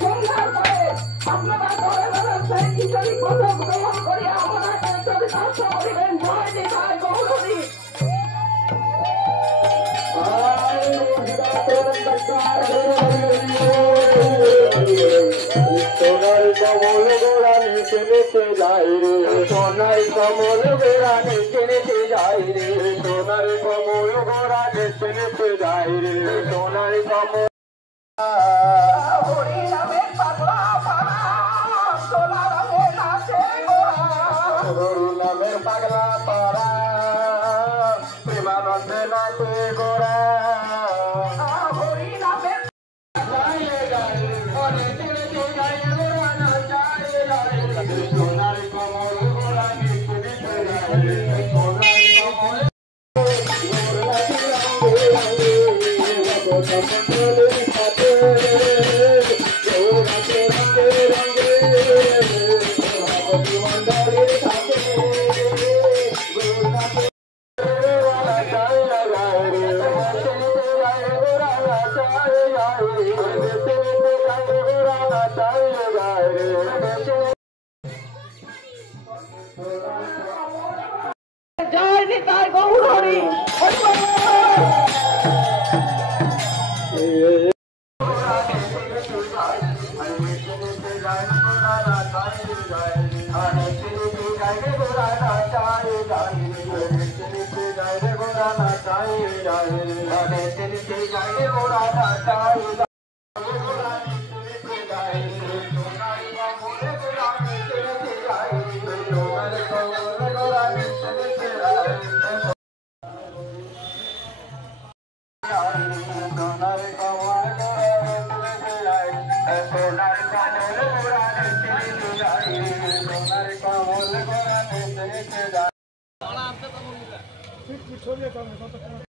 সন্ধ্যার পরে আপনারা দলে দলে সেই খিচুড়ি প্রসাদ গ্রহণ করে আমাকে চরিতার্থ করিবেন। জয় নিতাই গৌরী। সোনার কমল গোড়া নিচে নিচে যাই রে, সোনার কমল গোড়া নিচে নিচে যাই রে, সোনার কমল গোড়া নিচে নিচে যাই রে, সোনার কমল হরি নামের পাগলা পাড়া সোনা রঙে নাচে গোরা। হরি নামের পাগলা পাড়া প্রেমানন্দে নাচে গোরা। হরি নামের সোনার কমল গোড়া নিচে নিচে যাই রে, সোনার কমল জয় নিতাই গৌরী। सोनार